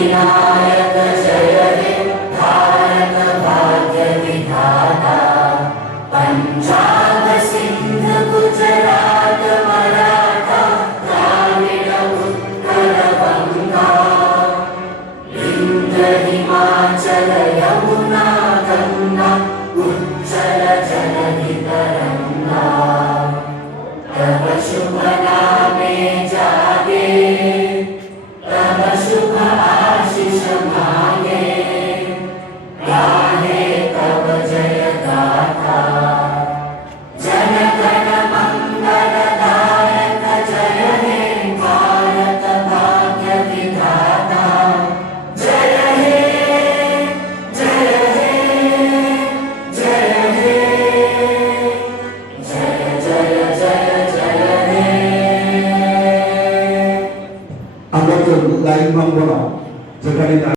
विनायक जय हे भारत भाग्य विधाता पंजाब सिंध गुजरात मराठा द्राविड उत्कल बंगा इंद्र हिमाचल यमुना गंगा उज्जल जलधि तरंगा तब शुभ नामे जागे तब शुभ आशीष मांगे गाहे तब जय गाथा जन गण मंगल दायक जय हे भारत भाग्य विधाता जय हे जय हे जय हे जय जय जय जय हे আমরা তো লাইন ভাঙবো না যেখানে